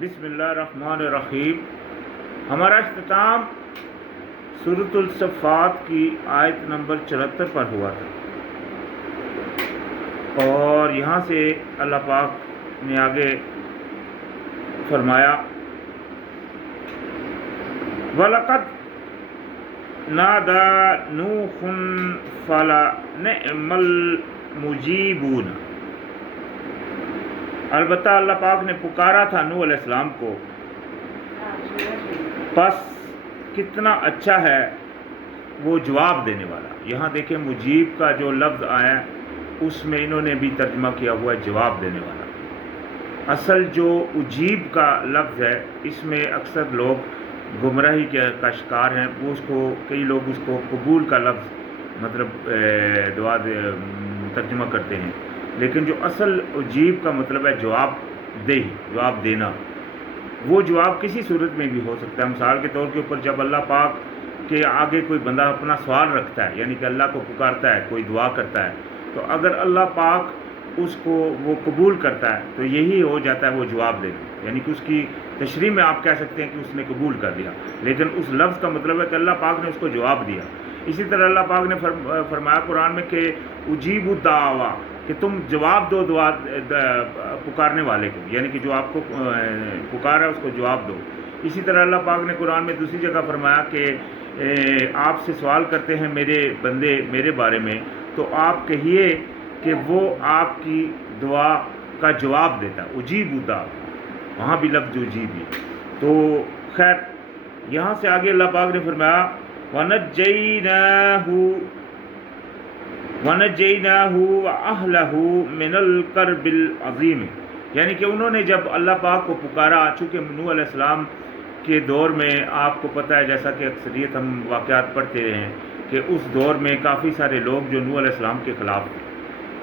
بسم اللہ الرحمن الرحیم۔ ہمارا اختتام سورۃ الصفات کی آیت نمبر 74 پر ہوا تھا، اور یہاں سے اللہ پاک نے آگے فرمایا وَلَقَدْ نَادَى نُوحٌ فَلَنِعْمَ الْمُجِيبُونَ۔ البتہ اللہ پاک نے پکارا تھا نوح علیہ السلام کو، پس کتنا اچھا ہے وہ جواب دینے والا۔ یہاں دیکھیں مجیب کا جو لفظ آیا اس میں انہوں نے بھی ترجمہ کیا ہوا ہے جواب دینے والا۔ اصل جو اجیب کا لفظ ہے اس میں اکثر لوگ گمراہی کا شکار ہیں، وہ اس کو کئی لوگ اس کو قبول کا لفظ مطلب دعا ترجمہ کرتے ہیں، لیکن جو اصل اجیب کا مطلب ہے جواب دہی، جواب دینا۔ وہ جواب کسی صورت میں بھی ہو سکتا ہے۔ مثال کے طور کے اوپر جب اللہ پاک کے آگے کوئی بندہ اپنا سوال رکھتا ہے، یعنی کہ اللہ کو پکارتا ہے، کوئی دعا کرتا ہے، تو اگر اللہ پاک اس کو وہ قبول کرتا ہے تو یہی ہو جاتا ہے وہ جواب دینا، یعنی کہ اس کی تشریح میں آپ کہہ سکتے ہیں کہ اس نے قبول کر لیا، لیکن اس لفظ کا مطلب ہے کہ اللہ پاک نے اس کو جواب دیا۔ اسی طرح اللہ پاک نے فرمایا قرآن میں کہ اجیب الدعویٰ، کہ تم جواب دو دعا پکارنے والے کو، یعنی کہ جو آپ کو پکارا ہے اس کو جواب دو۔ اسی طرح اللہ پاک نے قرآن میں دوسری جگہ فرمایا کہ آپ سے سوال کرتے ہیں میرے بندے میرے بارے میں، تو آپ کہیے کہ وہ آپ کی دعا کا جواب دیتا ہے، اجیب الدعویٰ، وہاں بھی لفظ اجیب ہے۔ تو خیر یہاں سے آگے اللہ پاک نے فرمایا وَنَجَّيْنَاهُ وَأَهْلَهُ مِنَ الْكَرْبِ الْعَظِيمِ، یعنی کہ انہوں نے جب اللہ پاک کو پکارا، چونکہ نوح علیہ السلام کے دور میں آپ کو پتہ ہے، جیسا کہ اکثریت ہم واقعات پڑھتے رہے ہیں کہ اس دور میں کافی سارے لوگ جو نوح علیہ السلام کے خلاف تھے،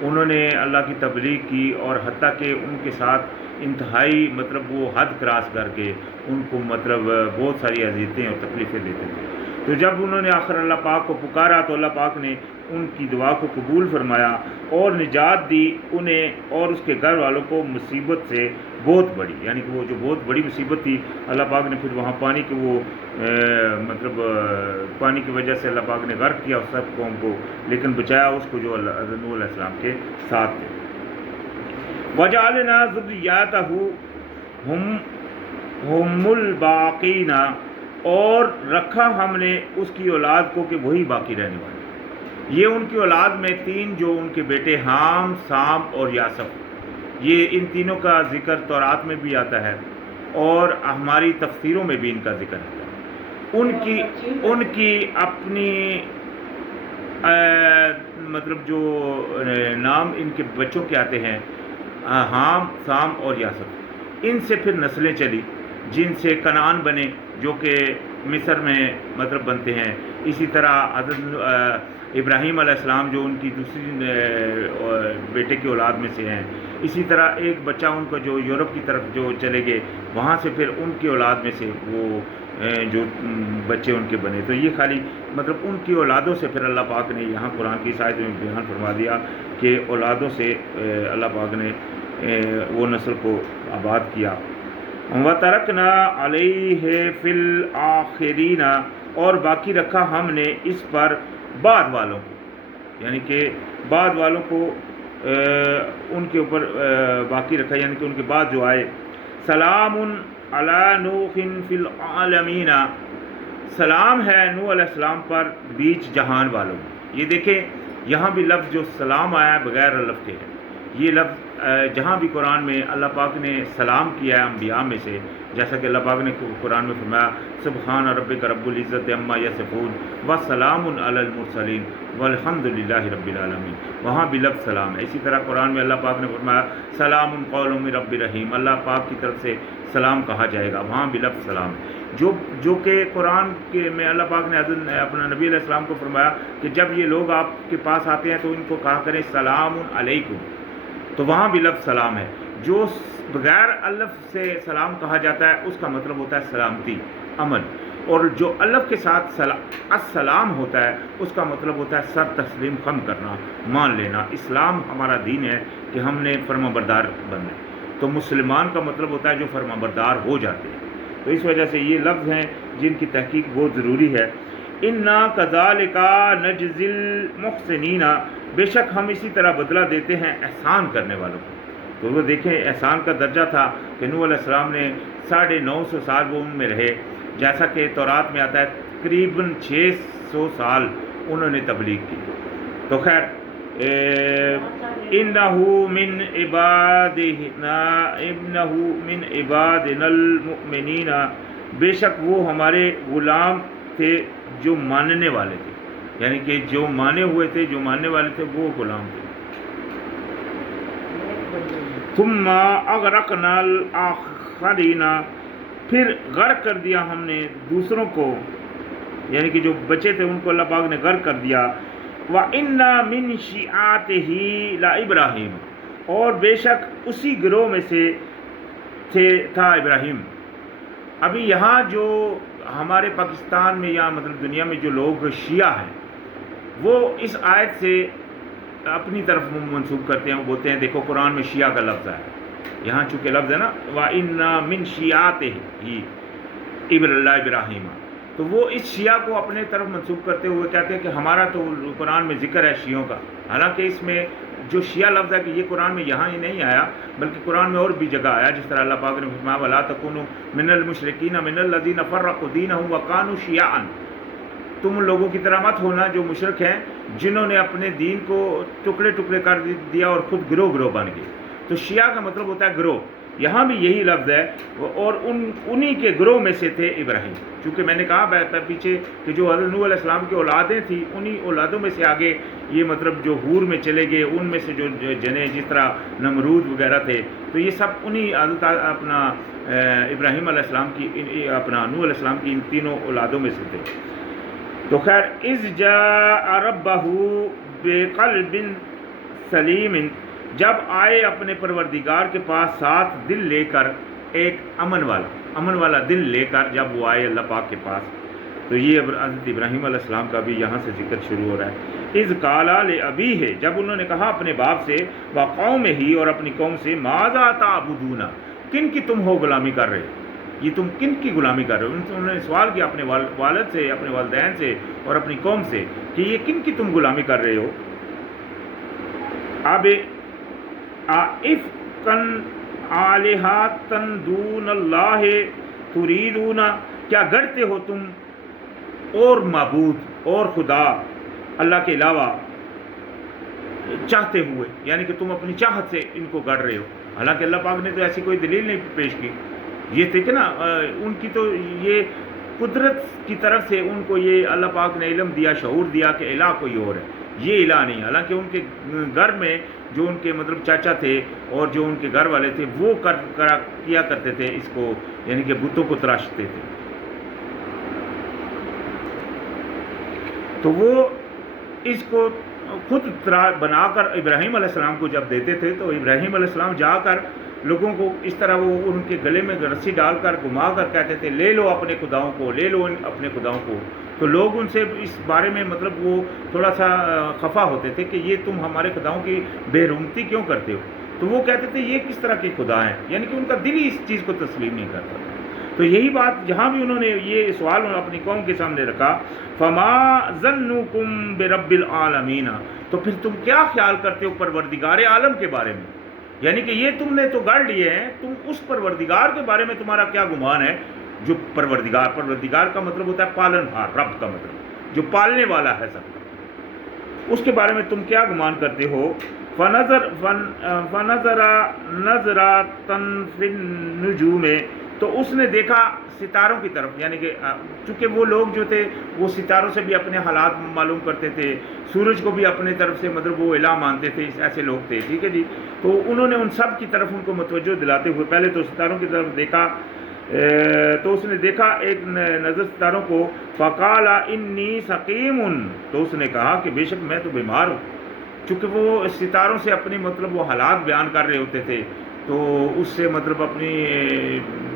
انہوں نے اللہ کی تبلیغ کی، اور حتیٰ کہ ان کے ساتھ انتہائی مطلب وہ حد کراس کر کے ان کو مطلب بہت ساری اذیتیں اور تکلیفیں دیتے تھے۔ تو جب انہوں نے آخر اللہ پاک کو پکارا تو اللہ پاک نے ان کی دعا کو قبول فرمایا اور نجات دی انہیں اور اس کے گھر والوں کو مصیبت سے بہت بڑی، یعنی کہ وہ جو بہت بڑی مصیبت تھی، اللہ پاک نے پھر وہاں پانی کے وہ مطلب پانی کی وجہ سے اللہ پاک نے غرق کیا اس سب قوم کو، لیکن بچایا اس کو جو حضرت نوح علیہ السلام کے ساتھ تھے۔ وَجَعَلْنَا ذُرِّيَّتَهُ هُمُ الْبَاقِينَ، اور رکھا ہم نے اس کی اولاد کو کہ وہی باقی رہنے والے۔ یہ ان کی اولاد میں تین جو ان کے بیٹے حام، سام اور یاسف، یہ ان تینوں کا ذکر تورات میں بھی آتا ہے اور ہماری تفسیروں میں بھی ان کا ذکر ہے۔ ان کی اپنی مطلب جو نام ان کے بچوں کے آتے ہیں حام، سام اور یاسف، ان سے پھر نسلیں چلی جن سے کنعان بنے جو کہ مصر میں مطلب بنتے ہیں۔ اسی طرح حضرت ابراہیم علیہ السلام جو ان کی دوسری بیٹے کی اولاد میں سے ہیں۔ اسی طرح ایک بچہ ان کو جو یورپ کی طرف جو چلے گئے، وہاں سے پھر ان کی اولاد میں سے وہ جو بچے ان کے بنے۔ تو یہ خالی مطلب ان کی اولادوں سے پھر اللہ پاک نے یہاں قرآن کی آیت میں بیان فرما دیا کہ اولادوں سے اللہ پاک نے وہ نسل کو آباد کیا۔ وَتَرَكْنَا عَلَيْهِ فِي الْآخِرِينَ، اور باقی رکھا ہم نے اس پر بعد والوں کو، یعنی کہ بعد والوں کو ان کے اوپر باقی رکھا، یعنی کہ ان کے بعد جو آئے۔ سلام علی نوح فی العالمین، سلام ہے نوح علیہ السلام پر بیچ جہان والوں میں۔ یہ دیکھیں یہاں بھی لفظ جو سلام آیا بغیر الف کے ہے، یہ لفظ جہاں بھی قرآن میں اللہ پاک نے سلام کیا ہے انبیاء میں سے، جیسا کہ اللہ پاک نے قرآن میں فرمایا سبحان ربک رب العزت عما یصفون وسلام علی المرسلین والحمد للہ رب العالمین، وہاں بھی لفظ سلام ہے۔ اسی طرح قرآن میں اللہ پاک نے فرمایا سلام قول من رب رحیم، اللہ پاک کی طرف سے سلام کہا جائے گا، وہاں بھی لفظ سلام ہے۔ جو کہ قرآن کے میں اللہ پاک نے اپنا نبی علیہ السلام کو فرمایا کہ جب یہ لوگ آپ کے پاس آتے ہیں تو ان کو کہا کریں سلام علیکم، تو وہاں بھی لفظ سلام ہے۔ جو بغیر الف سے سلام کہا جاتا ہے اس کا مطلب ہوتا ہے سلامتی، امن، اور جو الف کے ساتھ السلام ہوتا ہے اس کا مطلب ہوتا ہے سر تسلیم خم کرنا، مان لینا۔ اسلام ہمارا دین ہے کہ ہم نے فرما بردار بننا ہے۔ تو تو مسلمان کا مطلب ہوتا ہے جو فرما بردار ہو جاتے ہیں. تو اس وجہ سے یہ لفظ ہیں جن کی تحقیق بہت ضروری ہے. انا کذالک نجزی المحسنین، بے شک ہم اسی طرح بدلہ دیتے ہیں احسان کرنے والوں کو. تو وہ دیکھیں احسان کا درجہ تھا کہ نوح علیہ السلام نے 950 سال وہ ان میں رہے، جیسا کہ تورات میں آتا ہے تقریباً 600 سال انہوں نے تبلیغ کی. تو خیر انہو من عبادنا المؤمنین، بے شک وہ ہمارے غلام تھے جو ماننے والے تھے، یعنی کہ جو مانے ہوئے تھے، جو ماننے والے تھے وہ غلام تھے. ثم اغرقنا الاخرین، پھر غرق کر دیا ہم نے دوسروں کو، یعنی کہ جو بچے تھے ان کو اللہ پاک نے غرق کر دیا. وَإِنَّ مِن شِيعَتِهِ لَإِبْرَاهِيمَ، اور بے شک اسی گروہ میں سے تھا ابراہیم. ابھی یہاں جو ہمارے پاکستان میں یا مطلب دنیا میں جو لوگ شیعہ ہیں وہ اس آیت سے اپنی طرف منسوب کرتے ہیں. وہ بولتے ہیں دیکھو قرآن میں شیعہ کا لفظ ہے، یہاں چونکہ لفظ ہے نا وَإِنَّ مِن شِيعَتِهِ ابراہیم، تو وہ اس شیعہ کو اپنے طرف منسوب کرتے ہوئے کہتے ہیں کہ ہمارا تو قرآن میں ذکر ہے شیعوں کا. حالانکہ اس میں جو شیعہ لفظ ہے کہ یہ قرآن میں یہاں ہی نہیں آیا بلکہ قرآن میں اور بھی جگہ آیا، جس طرح اللہ پاک نے فرمایا وَلَا تَكُونُوا مِنَ الْمُشْرِكِينَ مِنَ الَّذِينَ فَرَّقُوا دِينَهُمْ وَكَانُوا شِيَعًا، تم ان لوگوں کی طرح مت ہونا جو مشرک ہیں جنہوں نے اپنے دین کو ٹکڑے ٹکڑے کر دیا اور خود گروہ گروہ بن گئے. تو شیعہ کا مطلب ہوتا ہے گروہ، یہاں بھی یہی لفظ ہے. اور انہی کے گروہ میں سے تھے ابراہیم. چونکہ میں نے کہا پیچھے کہ جو حضرت نوح علیہ السلام کی اولادیں تھیں انہی اولادوں میں سے آگے یہ مطلب جو حور میں چلے گئے ان میں سے جو جنے جس طرح نمرود وغیرہ تھے، تو یہ سب انہی حضرت اپنا ابراہیم علیہ السلام کی اپنا نوح علیہ السلام کی ان تینوں اولادوں میں سے تھے. تو خیر اذ جاء ربہ بقلب سلیم، جب آئے اپنے پروردگار کے پاس ساتھ دل لے کر، ایک امن والا دل لے کر جب وہ آئے اللہ پاک کے پاس. تو یہ حضرت ابراہیم علیہ السلام کا بھی یہاں سے ذکر شروع ہو رہا ہے. اذ قال لابیہ، جب انہوں نے کہا اپنے باپ سے، وقومہ، اور اپنی قوم سے، ماذا تعبدون، کن کی تم ہو غلامی کر رہے، یہ تم کن کی غلامی کر رہے ہو. انہوں نے سوال کیا اپنے والد سے، اپنے والدین سے اور اپنی قوم سے کہ یہ کن کی تم غلامی کر رہے ہو. اب افکن آلہۃ دون اللہ تریدون، کیا گڑھتے ہو تم اور معبود اور خدا اللہ کے علاوہ چاہتے ہوئے، یعنی کہ تم اپنی چاہت سے ان کو گڑھ رہے ہو. حالانکہ اللہ پاک نے تو ایسی کوئی دلیل نہیں پیش کی. یہ تھے کہ نا ان کی تو یہ قدرت کی طرف سے ان کو یہ اللہ پاک نے علم دیا، شعور دیا کہ الہ کوئی اور ہے، یہ الہ نہیں. حالانکہ ان کے گھر میں جو ان کے مطلب چاچا تھے اور جو ان کے گھر والے تھے وہ کیا کرتے تھے اس کو، یعنی کہ بتوں کو تراشتے تھے. تو وہ اس کو خود بنا کر ابراہیم علیہ السلام کو جب دیتے تھے تو ابراہیم علیہ السلام جا کر لوگوں کو اس طرح وہ ان کے گلے میں رسی ڈال کر گھما کر کہتے تھے لے لو اپنے خداؤں کو، لے لو اپنے خداؤں کو. تو لوگ ان سے اس بارے میں مطلب وہ تھوڑا سا خفا ہوتے تھے کہ یہ تم ہمارے خداؤں کی بے حرمتی کیوں کرتے ہو. تو وہ کہتے تھے یہ کس طرح کے خدا ہیں، یعنی کہ ان کا دل ہی اس چیز کو تسلیم نہیں کرتا تھا. تو یہی بات جہاں بھی انہوں نے یہ سوال اپنی قوم کے سامنے رکھا، فما ظنکم برب العالمین، تو پھر تم کیا خیال کرتے ہو پروردگار عالم کے بارے میں، یعنی کہ یہ تم نے تو گڑھ لیے ہیں، تم اس پروردگار کے بارے میں تمہارا کیا گمان ہے جو پروردگار کا مطلب ہوتا ہے پالن ہار، رب کا مطلب جو پالنے والا ہے سب کا، اس کے بارے میں تم کیا گمان کرتے ہو. فنظر نظرۃ فی النجوم، تو اس نے دیکھا ستاروں کی طرف، یعنی کہ چونکہ وہ لوگ جو تھے وہ ستاروں سے بھی اپنے حالات معلوم کرتے تھے، سورج کو بھی اپنے طرف سے مطلب وہ الہ مانتے تھے، ایسے لوگ تھے، ٹھیک ہے جی. تو انہوں نے ان سب کی طرف ان کو متوجہ دلاتے ہوئے پہلے تو ستاروں کی طرف دیکھا، تو اس نے دیکھا ایک نظر ستاروں کو، فقال انی سقیم، تو اس نے کہا کہ بے شک میں تو بیمار ہوں. چونکہ وہ ستاروں سے اپنی مطلب وہ حالات بیان کر رہے ہوتے تھے تو اس سے مطلب اپنی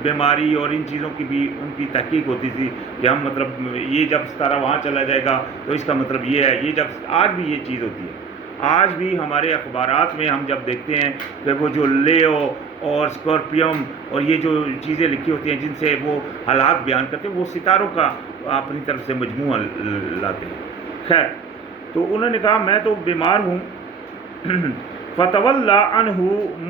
بیماری اور ان چیزوں کی بھی ان کی تحقیق ہوتی تھی کہ ہم مطلب یہ جب ستارہ وہاں چلا جائے گا تو اس کا مطلب یہ ہے. یہ جب آج بھی یہ چیز ہوتی ہے، آج بھی ہمارے اخبارات میں ہم جب دیکھتے ہیں کہ وہ جو لیو اور اسکارپیم اور یہ جو چیزیں لکھی ہوتی ہیں جن سے وہ حالات بیان کرتے ہیں، وہ ستاروں کا اپنی طرف سے مجموعہ لاتے ہیں. خیر، تو انہوں نے کہا میں تو بیمار ہوں. فتولا عنہ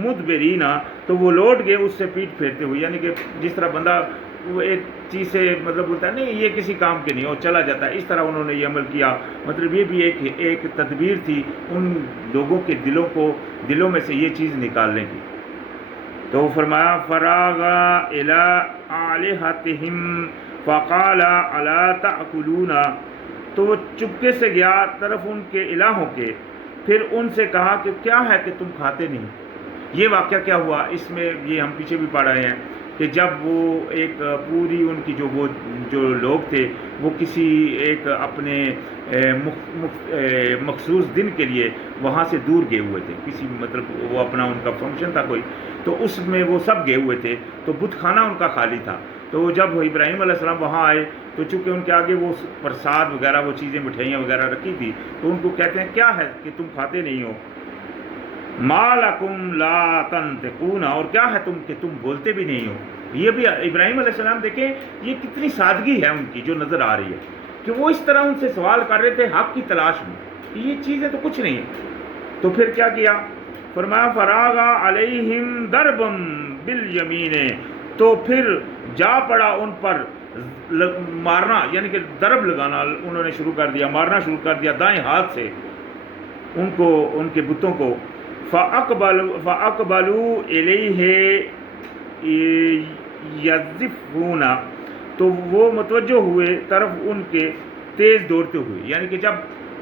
مدبرین، تو وہ لوٹ گئے اس سے پیٹ پھیرتے ہوئے. یعنی کہ جس طرح بندہ وہ ایک چیز سے مطلب بولتا ہے نہیں یہ کسی کام کے نہیں اور چلا جاتا ہے، اس طرح انہوں نے یہ عمل کیا. مطلب یہ بھی ایک تدبیر تھی ان لوگوں کے دلوں میں سے یہ چیز نکالنے کی. تو فرمایا فراغ الی آلہتہم فقال الا تأکلون، تو وہ چپکے سے گیا طرف ان کے الہوں کے، پھر ان سے کہا کہ کیا ہے کہ تم کھاتے نہیں. یہ واقعہ کیا ہوا اس میں، یہ ہم پیچھے بھی پڑھ رہے ہیں کہ جب وہ ایک پوری ان کی جو لوگ تھے وہ کسی ایک اپنے مخصوص دن کے لیے وہاں سے دور گئے ہوئے تھے، کسی مطلب وہ اپنا ان کا فنکشن تھا کوئی، تو اس میں وہ سب گئے ہوئے تھے، تو بت خانہ ان کا خالی تھا. تو جب ابراہیم علیہ السلام وہاں آئے تو چونکہ ان کے آگے وہ پرساد وغیرہ وہ چیزیں مٹھائیاں وغیرہ رکھی تھی، تو ان کو کہتے ہیں کیا ہے کہ تم کھاتے نہیں ہو. ما لکم لا تنطقون، اور کیا ہے کہ تم بولتے بھی نہیں ہو. یہ بھی ابراہیم علیہ السلام دیکھیں یہ کتنی سادگی ہے ان کی جو نظر آ رہی ہے کہ وہ اس طرح ان سے سوال کر رہے تھے حق کی تلاش میں، یہ چیزیں تو کچھ نہیں ہیں. تو پھر کیا کیا، فرمایا فراغ علیہم ضربا بالیمین، تو پھر جا پڑا ان پر مارنا، یعنی کہ ضرب لگانا انہوں نے شروع کر دیا، مارنا شروع کر دیا دائیں ہاتھ سے ان کے بتوں کو. فَأَقْبَلُوا إِلَيْهِ يَزِفُّونَ، تو وہ متوجہ ہوئے طرف ان کے تیز دوڑتے ہوئے. یعنی کہ جب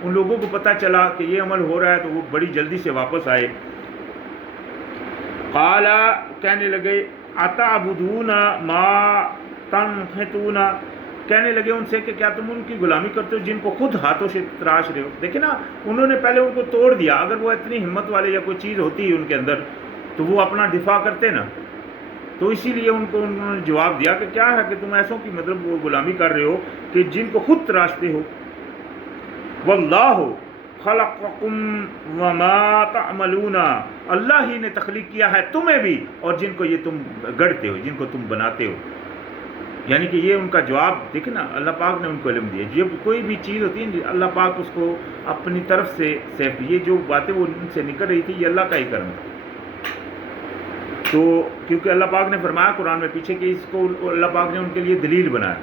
ان لوگوں کو پتہ چلا کہ یہ عمل ہو رہا ہے تو وہ بڑی جلدی سے واپس آئے. قال، کہنے لگے اتعبدون ما تنحتون، کہنے لگے ان سے کہ کیا تم ان کی غلامی کرتے ہو جن کو خود ہاتھوں سے تراش رہے ہو. دیکھیں نا انہوں نے پہلے ان کو توڑ دیا، اگر وہ اتنی ہمت والے یا کوئی چیز ہوتی ان کے اندر تو وہ اپنا دفاع کرتے نا. تو اسی لیے انہوں نے جواب دیا کہ کیا ہے کہ تم ایسوں کی مطلب وہ غلامی کر رہے ہو کہ جن کو خود تراشتے ہو. واللہ خلقکم وما تعملون، اللہ ہی نے تخلیق کیا ہے تمہیں بھی اور جن کو یہ تم گڑھتے ہو، جن کو تم بناتے ہو. یعنی کہ یہ ان کا جواب دیکھیں نا، اللہ پاک نے ان کو علم دیا. جب کوئی بھی چیز ہوتی ہے اللہ پاک اس کو اپنی طرف سے سیف، یہ جو باتیں وہ ان سے نکل رہی تھی یہ اللہ کا ہی کرم ہے. تو کیونکہ اللہ پاک نے فرمایا قرآن میں پیچھے کہ اس کو اللہ پاک نے ان کے لیے دلیل بنایا.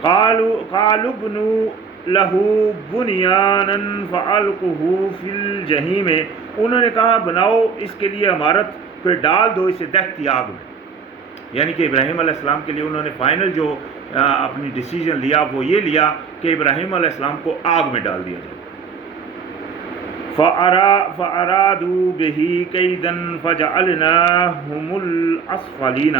قالوا بنوا لہو بنیانا فالقوہ فی الجحیم، انہوں نے کہا بناؤ اس کے لیے عمارت پھر ڈال دو اسے دہتی آگ میں. یعنی کہ ابراہیم علیہ السلام کے لیے انہوں نے فائنل جو اپنی ڈیسیجن لیا وہ یہ لیا کہ ابراہیم علیہ السلام کو آگ میں ڈال دیا جائے. فَأَرَادُوا بِهِ كَيْدًا فَجَعَلْنَاهُمُ الْأَسْفَلِينَ،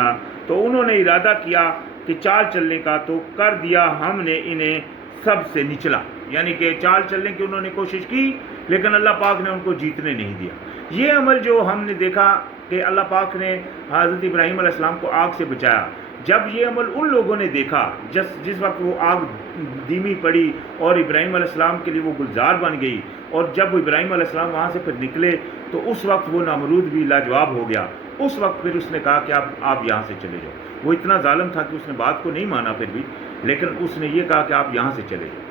تو انہوں نے ارادہ کیا کہ چال چلنے کا تو کر دیا ہم نے انہیں سب سے نچلا. یعنی کہ چال چلنے کی انہوں نے کوشش کی لیکن اللہ پاک نے ان کو جیتنے نہیں دیا. یہ عمل جو ہم نے دیکھا کہ اللہ پاک نے حضرت ابراہیم علیہ السلام کو آگ سے بچایا، جب یہ عمل ان لوگوں نے دیکھا جس وقت وہ آگ دھیمی پڑی اور ابراہیم علیہ السلام کے لیے وہ گلزار بن گئی، اور جب ابراہیم علیہ السلام وہاں سے پھر نکلے تو اس وقت وہ نمرود بھی لاجواب ہو گیا. اس وقت پھر اس نے کہا کہ آپ یہاں سے چلے جاؤ. وہ اتنا ظالم تھا کہ اس نے بات کو نہیں مانا پھر بھی، لیکن اس نے یہ کہا کہ آپ یہاں سے چلے جاؤ.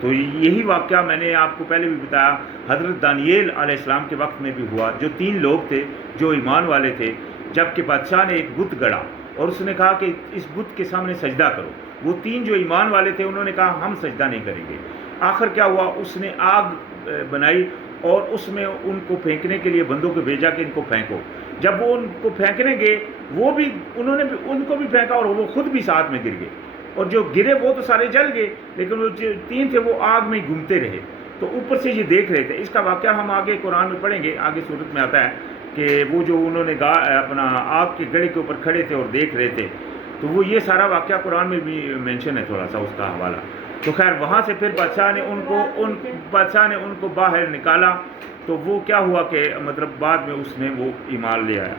تو یہی واقعہ میں نے آپ کو پہلے بھی بتایا حضرت دانییل علیہ السلام کے وقت میں بھی ہوا. جو 3 لوگ تھے جو ایمان والے تھے، جب کہ بادشاہ نے ایک بت گڑا اور اس نے کہا کہ اس بت کے سامنے سجدہ کرو. وہ 3 جو ایمان والے تھے انہوں نے کہا ہم سجدہ نہیں کریں گے. آخر کیا ہوا، اس نے آگ بنائی اور اس میں ان کو پھینکنے کے لیے بندوں کو بھیجا کہ ان کو پھینکو. جب وہ ان کو پھینکنے گئے انہوں نے بھی ان کو بھی پھینکا اور وہ خود بھی ساتھ میں گر گئے، اور جو گرے وہ تو سارے جل گئے لیکن وہ جو 3 تھے وہ آگ میں گھومتے رہے. تو اوپر سے یہ دیکھ رہے تھے. اس کا واقعہ ہم آگے قرآن میں پڑھیں گے، آگے صورت میں آتا ہے کہ وہ جو انہوں نے اپنا آگ کے گڑھے کے اوپر کھڑے تھے اور دیکھ رہے تھے. تو وہ یہ سارا واقعہ قرآن میں بھی مینشن ہے تھوڑا سا اس کا حوالہ. تو خیر وہاں سے پھر بادشاہ نے ان کو باہر نکالا. تو وہ کیا ہوا کہ مطلب بعد میں اس نے وہ ایمان لے آیا.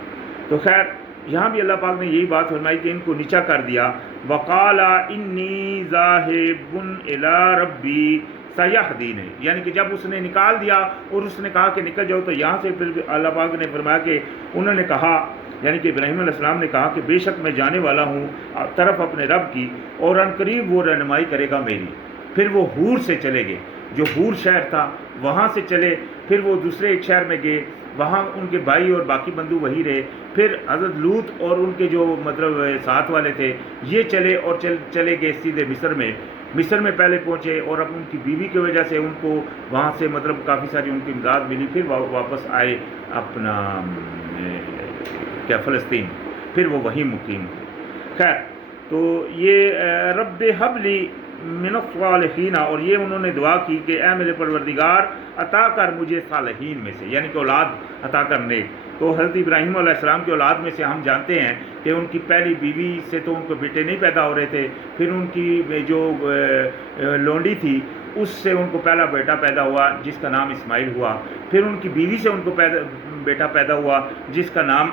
تو خیر یہاں بھی اللہ پاک نے یہی بات فرمائی کہ ان کو نیچا کر دیا. وقال انی ذاہب الی ربی سیہدین، یعنی کہ جب اس نے نکال دیا اور اس نے کہا کہ نکل جاؤ، تو یہاں سے پھر اللہ پاک نے فرمایا کہ انہوں نے کہا یعنی کہ ابراہیم علیہ السلام نے کہا کہ بے شک میں جانے والا ہوں طرف اپنے رب کی، اور ان قریب وہ رہنمائی کرے گا میری۔ پھر وہ حور سے چلے گئے، جو حور شہر تھا وہاں سے چلے، پھر وہ دوسرے ایک شہر میں گئے، وہاں ان کے بھائی اور باقی بندو وہی رہے۔ پھر حضرت لوط اور ان کے جو مطلب ساتھ والے تھے یہ چلے اور چلے گئے سیدھے مصر میں پہلے پہنچے، اور اب ان کی بیوی کی وجہ سے ان کو وہاں سے مطلب کافی ساری ان کی امداد ملی، پھر واپس آئے اپنا فلسطین، پھر وہ وہیں مقیم ہوئے۔ خیر، تو یہ رب حبلی من الصالحین، اور یہ انہوں نے دعا کی کہ اے میرے پروردگار عطا کر مجھے صالحین میں سے، یعنی کہ اولاد عطا کرنے۔ تو حضرت ابراہیم علیہ السلام کی اولاد میں سے ہم جانتے ہیں کہ ان کی پہلی بیوی سے تو ان کو بیٹے نہیں پیدا ہو رہے تھے، پھر ان کی جو لونڈی تھی اس سے ان کو پہلا بیٹا پیدا ہوا جس کا نام اسماعیل ہوا، پھر ان کی بیوی سے ان کو بیٹا پیدا ہوا جس کا نام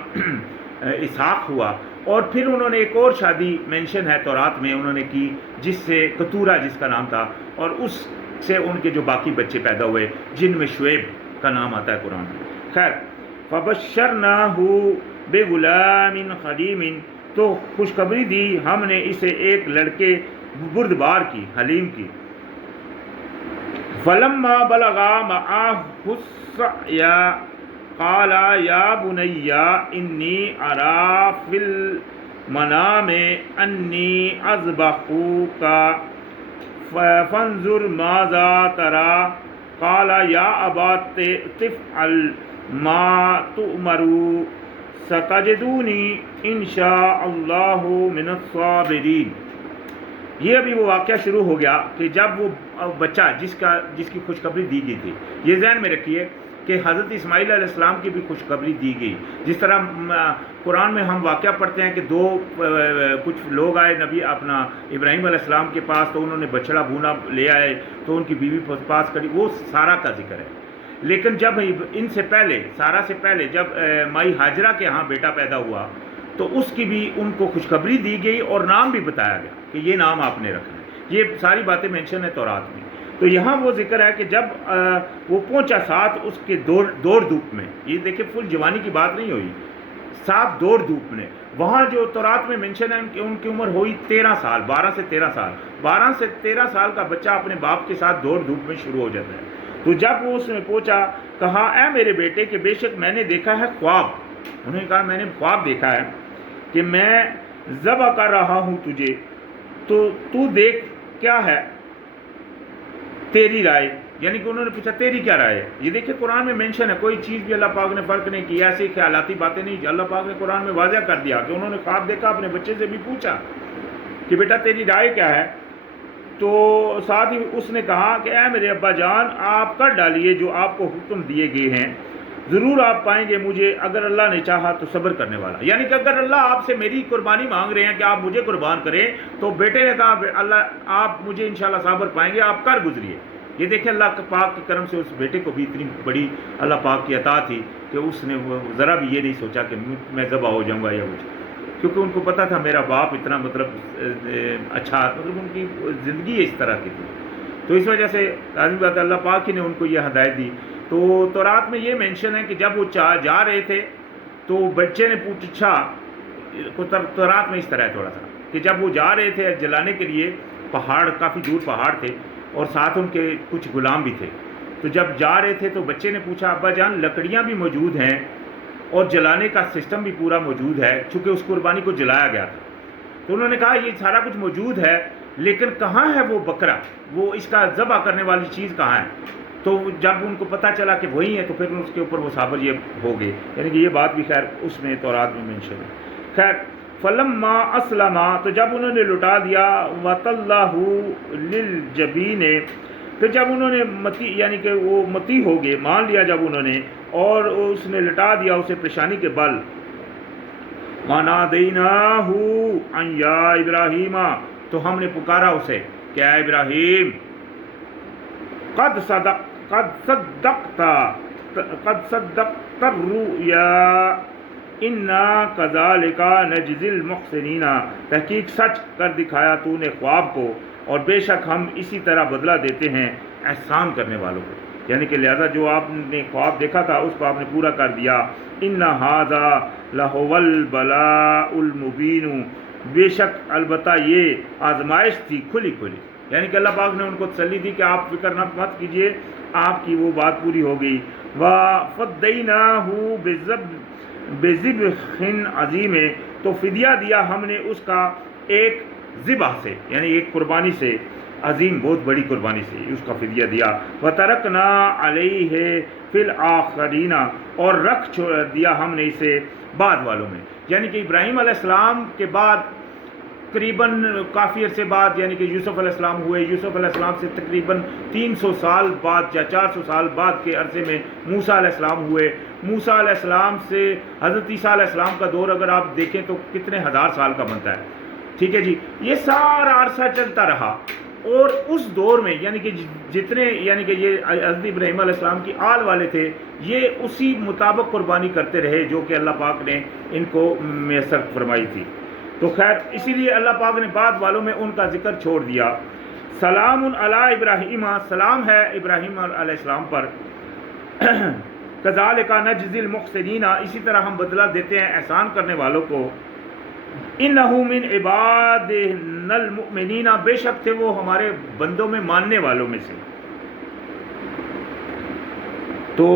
اسحاق ہوا، اور پھر انہوں نے ایک اور شادی مینشن ہے تورات میں انہوں نے کی جس سے کتورہ جس کا نام تھا، اور اس سے ان کے جو باقی بچے پیدا ہوئے جن میں شعیب کا نام آتا ہے قرآن میں۔ خیر، فبشرناہ بغلام حلیم، تو خوشخبری دی ہم نے اسے ایک لڑکے بردبار کی، حلیم کی۔ فلما بلغا معاہ السعی قال یا بنی انی اری فی المنام انی اذبحک فانظر ماذا تری قال یا ابت تفعل ما تؤمر ستجدونی ان شاء اللہ من الصابرین۔ یہ ابھی وہ واقعہ شروع ہو گیا کہ جب وہ بچہ جس کی خوشخبری دی گئی تھی، یہ ذہن میں رکھیے کہ حضرت اسماعیل علیہ السلام کی بھی خوشخبری دی گئی، جس طرح قرآن میں ہم واقعہ پڑھتے ہیں کہ کچھ لوگ آئے نبی اپنا ابراہیم علیہ السلام کے پاس، تو انہوں نے بچڑا بھونا لے آئے، تو ان کی بیوی پاس کری، وہ سارا کا ذکر ہے۔ لیکن جب ان سے پہلے، سارا سے پہلے جب مائی ہاجرہ کے ہاں بیٹا پیدا ہوا تو اس کی بھی ان کو خوشخبری دی گئی اور نام بھی بتایا گیا کہ یہ نام آپ نے رکھنا ہے۔ یہ ساری باتیں مینشن ہے تورات میں۔ تو یہاں وہ ذکر ہے کہ جب وہ پہنچا ساتھ اس کے دوڑ دھوپ میں، یہ دیکھیں فل جوانی کی بات نہیں ہوئی، ساتھ دوڑ دھوپ میں، وہاں جو تورات میں مینشن ہے کہ ان کی عمر ہوئی 13 سال، 12 سے 13 سال، 12 سے 13 سال کا بچہ اپنے باپ کے ساتھ دوڑ دھوپ میں شروع ہو جاتا ہے۔ تو جب وہ اس میں پہنچا کہا اے میرے بیٹے کہ بے شک میں نے دیکھا ہے خواب، انہوں نے کہا میں نے خواب دیکھا ہے کہ میں ذبح کر رہا ہوں تجھے، تو دیکھ کیا ہے تیری رائے، یعنی کہ انہوں نے پوچھا تیری کیا رائے ہے۔ یہ دیکھیں قرآن میں مینشن ہے، کوئی چیز بھی اللہ پاک نے فرق نہیں کی، ایسی خیالاتی باتیں نہیں، اللہ پاک نے قرآن میں واضح کر دیا کہ انہوں نے خواب دیکھا، اپنے بچے سے بھی پوچھا کہ بیٹا تیری رائے کیا ہے۔ تو ساتھ ہی اس نے کہا کہ اے میرے ابا جان آپ کر ڈالیے جو آپ کو حکم دیے گئے ہیں، ضرور آپ پائیں گے مجھے اگر اللہ نے چاہا تو صبر کرنے والا، یعنی کہ اگر اللہ آپ سے میری قربانی مانگ رہے ہیں کہ آپ مجھے قربان کریں، تو بیٹے نے کہا اللہ آپ مجھے انشاءاللہ صبر پائیں گے، آپ کر گزریے۔ یہ دیکھیں اللہ پاک کے کرم سے اس بیٹے کو بھی اتنی بڑی اللہ پاک کی عطا تھی کہ اس نے ذرا بھی یہ نہیں سوچا کہ میں ذبح ہو جاؤں گا یا کچھ، کیونکہ ان کو پتہ تھا میرا باپ اتنا مطلب اچھا، مطلب ان کی زندگی اس طرح کی تھی، تو اس وجہ سے لازمی بات ہے اللہ پاک ہی نے ان کو یہ ہدایت دی۔ تو تورات میں یہ مینشن ہے کہ جب وہ جا رہے تھے تو بچے نے پوچھا، تورات میں اس طرح ہے تھوڑا سا کہ جب وہ جا رہے تھے جلانے کے لیے، پہاڑ کافی دور پہاڑ تھے اور ساتھ ان کے کچھ غلام بھی تھے، تو جب جا رہے تھے تو بچے نے پوچھا ابا جان لکڑیاں بھی موجود ہیں اور جلانے کا سسٹم بھی پورا موجود ہے، چونکہ اس قربانی کو جلایا گیا تھا، تو انہوں نے کہا یہ سارا کچھ موجود ہے لیکن کہاں ہے وہ بکرا، وہ اس کا ذبح کرنے والی چیز کہاں ہے۔ تو جب ان کو پتہ چلا کہ وہی ہے تو پھر اس کے اوپر وہ صابر یہ ہو گئے، یعنی کہ یہ بات بھی خیر اس میں تورات میں مینشن ہے۔ خیر فلما اسلما، تو جب انہوں نے لٹا دیا، وَتَلَّهُ لِلْجَبِينِ، پھر جب انہوں نے متی یعنی کہ وہ متی ہو گئے، مان لیا جب انہوں نے، اور اس نے لٹا دیا اسے پیشانی کے بل، وَنَادَيْنَاهُ أَن يَا إِبْرَاهِيمَ، تو ہم نے پکارا اسے کہ اے ابراہیم، قد صدقت الرؤيا انا كذلك نجزي المحسنين، تحقیق سچ کر دکھایا تو نے خواب کو، اور بے شک ہم اسی طرح بدلہ دیتے ہیں احسان کرنے والوں کو۔ یعنی کہ لہذا جو آپ نے خواب دیکھا تھا اس کو آپ نے پورا کر دیا. ان ھذا لہو البلاء المبین، بے شک البتہ یہ آزمائش تھی کھلی کھلی. یعنی کہ اللہ پاک نے ان کو تسلی دی کہ آپ فکر نہ مت کیجئے، آپ کی وہ بات پوری ہو گئی. وَفَدَّيْنَاهُ بِذِبْحٍ عَظِيمٍ، تو فدیہ دیا ہم نے اس کا ایک ذبح سے، یعنی ایک قربانی سے، عظیم بہت بڑی قربانی سے اس کا فدیہ دیا. وَتَرَكْنَا عَلَيْهِ فِي الْآخِرِينَ، اور رکھ چھوڑ دیا ہم نے اسے بعد والوں میں. یعنی کہ ابراہیم علیہ السلام کے بعد تقریباً کافی عرصے بعد، یعنی کہ یوسف علیہ السلام ہوئے، یوسف علیہ السلام سے تقریباً 300 سال بعد یا 400 سال بعد کے عرصے میں موسیٰ علیہ السلام ہوئے. موسیٰ علیہ السلام سے حضرت عیسیٰ علیہ السلام کا دور اگر آپ دیکھیں تو کتنے ہزار سال کا بنتا ہے. ٹھیک ہے جی، یہ سارا عرصہ چلتا رہا. اور اس دور میں یعنی کہ جتنے یعنی کہ یہ حضرت ابراہیم علیہ السلام کی آل والے تھے، یہ اسی مطابق قربانی کرتے رہے جو کہ اللہ پاک نے ان کو میسر فرمائی تھی. تو خیر اسی لیے اللہ پاک نے بعد والوں میں ان کا ذکر چھوڑ دیا. سلام علی ابراہیم، سلام ہے ابراہیم علیہ السلام پر. کذالک نجزی المحسنین، اسی طرح ہم بدلہ دیتے ہیں احسان کرنے والوں کو. انہ من عبادنا المؤمنین، بے شک تھے وہ ہمارے بندوں میں ماننے والوں میں سے. تو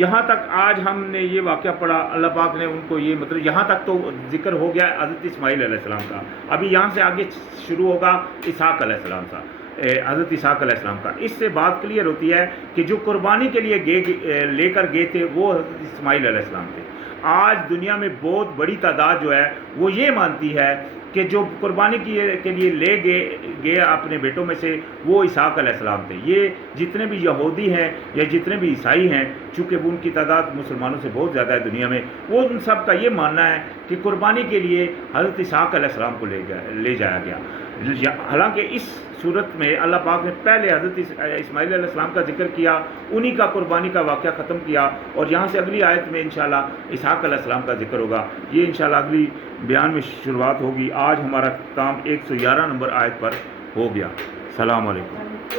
یہاں تک آج ہم نے یہ واقعہ پڑھا. اللہ پاک نے ان کو یہ مطلب یہاں تک تو ذکر ہو گیا حضرت اسماعیل علیہ السلام کا. ابھی یہاں سے آگے شروع ہوگا اسحاق علیہ السلام کا، حضرت اسحاق علیہ السلام کا. اس سے بات کلیئر ہوتی ہے کہ جو قربانی کے لیے لے کر گئے تھے وہ حضرت اسماعیل علیہ السلام تھے. آج دنیا میں بہت بڑی تعداد جو ہے وہ یہ مانتی ہے کہ جو قربانی کے لیے لے گئے اپنے بیٹوں میں سے وہ اسحاق علیہ السلام تھے. یہ جتنے بھی یہودی ہیں یا جتنے بھی عیسائی ہیں، چونکہ وہ ان کی تعداد مسلمانوں سے بہت زیادہ ہے دنیا میں، وہ ان سب کا یہ ماننا ہے کہ قربانی کے لیے حضرت اسحاق علیہ السلام کو لے جایا گیا. حالانکہ اس صورت میں اللہ پاک نے پہلے حضرت اسماعیل علیہ السلام کا ذکر کیا، انہی کا قربانی کا واقعہ ختم کیا، اور یہاں سے اگلی آیت میں انشاءاللہ اسحاق علیہ السلام کا ذکر ہوگا. یہ انشاءاللہ اگلی بیان میں شروعات ہوگی. آج ہمارا کام 111 نمبر آیت پر ہو گیا. السلام علیکم.